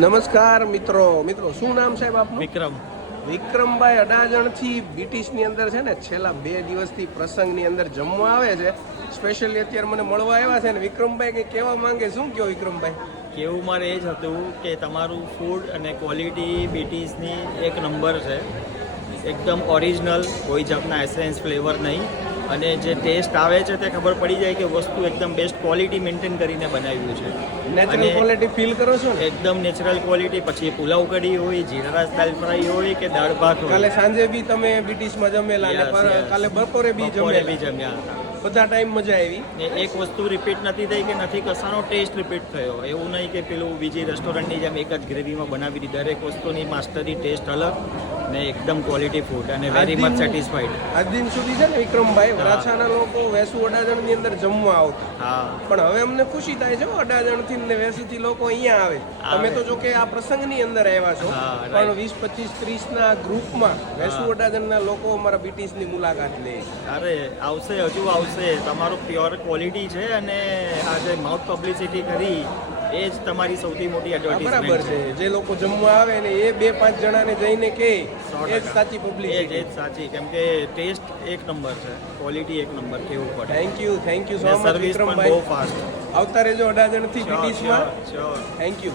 નમસ્કાર મિત્રો શું નામ સાહેબ આપનું? વિક્રમભાઈ અડાજણથી બીટીસની અંદર છે ને છેલ્લા 2 દિવસથી પ્રસંગની અંદર જમવા આવે છે. સ્પેશિયલી અત્યારે મને મળવા આવ્યા છે ને વિક્રમભાઈ કંઈ કહેવા માંગે. શું કહો વિક્રમભાઈ? કેવું મારે એ જ હતું કે તમારું ફૂડ અને ક્વોલિટી બીટીસની એક નંબર છે. એકદમ ઓરિજિનલ, કોઈ જાતના એસેન્સ ફ્લેવર નહીં, અને જે ટેસ્ટ આવે છે તે ખબર પડી જાય કે વસ્તુ એકદમ બેસ્ટ ક્વોલિટી મેન્ટેન કરીને બનાવ્યું છે. નેચરલ ક્વોલિટી ફીલ કરો છો ને? એકદમ નેચરલ ક્વોલિટી. પછી પુલાવ કઢી હોય, જીરા રાઈસ દાલ ફ્રાય હોય કે દાળ ભાત હોય. કાલે સાંજે બી તમે બીટીસમાં જમેલા અને કાલે બપોરે બી જમ્યા હતા. બધા ટાઈમ મજા આવી. ને એક વસ્તુ રિપીટ નથી થઈ કે નથી કશાનો ટેસ્ટ રિપીટ થયો. એવું નહીં કે પેલું બીજી રેસ્ટોરન્ટની જેમ એક જ ગ્રેવીમાં બનાવી દીધી. દરેક વસ્તુની માસ્ટરી ટેસ્ટ અલગ ને એકદમ ક્વોલિટી ફૂડ અને વેરી મચ સેટિસ્ફાઈડ. આજ દિન સુધી છે ને વિક્રમભાઈ, વરાછાના લોકો વેસુ અડાજણની અંદર જમવા આવતા. હા, પણ હવે અમને ખુશી થાય છે અડાજણથી ને વેસુથી લોકો અહીંયા આવે. તમે તો જો કે આ પ્રસંગની અંદર આવ્યા છો, પણ 20, 25, 30 ના ગ્રુપમાં વેસુ અડાજણના લોકો અમારા બીટીસની મુલાકાત લે. અરે આવશે, હજુ આવશે. તમારું પ્યોર ક્વોલિટી છે અને આ જે માઉથ પબ્લિસિટી કરી એ જ તમારી સૌથી મોટી એડવર્ટાઇઝમેન્ટ બરાબર છે. જે લોકો જમવા આવે ને એ 2-5 જણાને જઈને કે એ જ સાચી પબ્લિસિટી. એ જ સાચી, કેમ કે ટેસ્ટ એક નંબર છે, ક્વોલિટી એક નંબર કેવું પડે. Thank you so much service પણ બહુ ફાસ્ટ. આવતા રહેજો અડાજણથી બીટીસમાં. શ્યોર. Thank you.